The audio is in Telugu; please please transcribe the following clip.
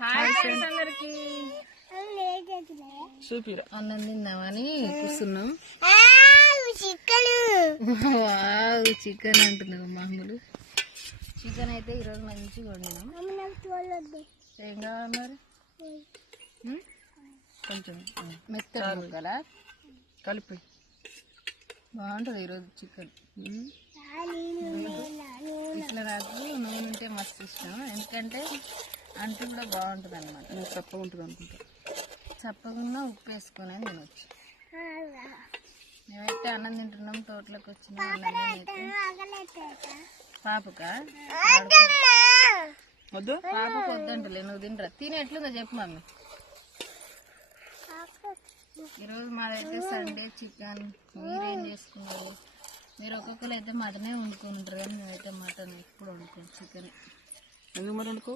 అందరికి చూపిరు అన్నం తిందామని కూర్చున్నాం. చికెన్ అంటున్నావు మామూలు చికెన్ అయితే ఈరోజు మంచిగా వండినాం. ఏం కావాలి మరి కొంచెం మెత్తగా కదా కలిపి బాగుంటుంది ఈరోజు చికెన్. ఇట్లా నాకు నూనె ఉంటే మస్తు ఇష్టం, ఎందుకంటే అంటే కూడా బాగుంటుంది అనమాట. చప్పగా ఉంటుంది అనుకుంటా, చప్పకుండా ఉప్పు వేసుకొని తినొచ్చు. మేమైతే అన్నం తింటున్నాం, తోటలోకి వచ్చినాం. పాపకా వద్దు, పాపకు వద్దంటలే, నువ్వు తినరా. తిని ఎట్లుందో చెప్పు మమ్మీ. ఈరోజు మాదైతే సండే చికెన్. మీరేం చేసుకున్నారు? మీరు ఒక్కొక్కరు అయితే మటనే వండుకుంటారు, కానీ మేమైతే మటన్ ఎప్పుడు వండుకోం, చికెన్. ఎందుకు మరి వండుకో?